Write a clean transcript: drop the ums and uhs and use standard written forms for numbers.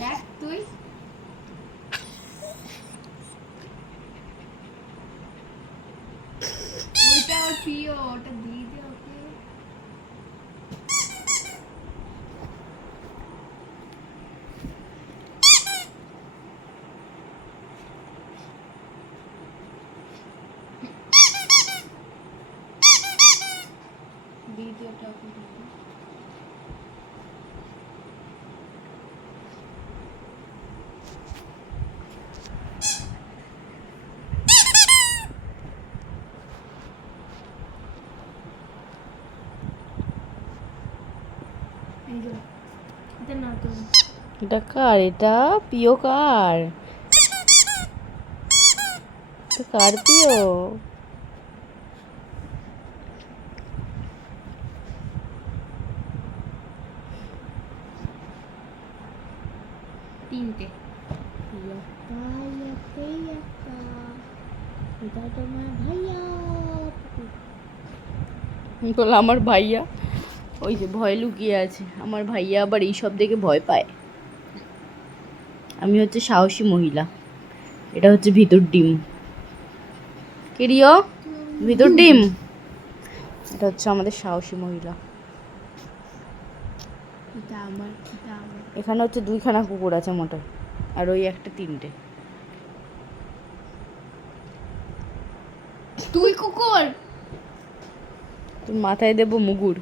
দেখ তুই ওইটা ওর প্রিয়, ওটা দিয়ে দে ওকে। দিয়ে দে ওটা ওকে, দিয়ে দে। এই যে এটা না তো, এটা কার? এটা প্রিয় কার? এটা কার প্রিয়? তিনটে। এটা তোমার ভাইয়া। বল আমার ভাইয়া। ওই যে ভয় লুকিয়ে আছে আমার ভাইয়া, আবার এইসব দেখে ভয় পায়। আমি হচ্ছে সাহসী মহিলা, এটা হচ্ছে ভিতর ডিম। কিরিও ভিতর ডিম, এটা হচ্ছে আমাদের সাহসী মহিলা। এটা আমার, এটা আমার। এখানে হচ্ছে 2খানা কুকুর আছে মোটে, আর ওই একটা 3টে। তুই কুকুর। তোর মাথায় দেবো মুগুর।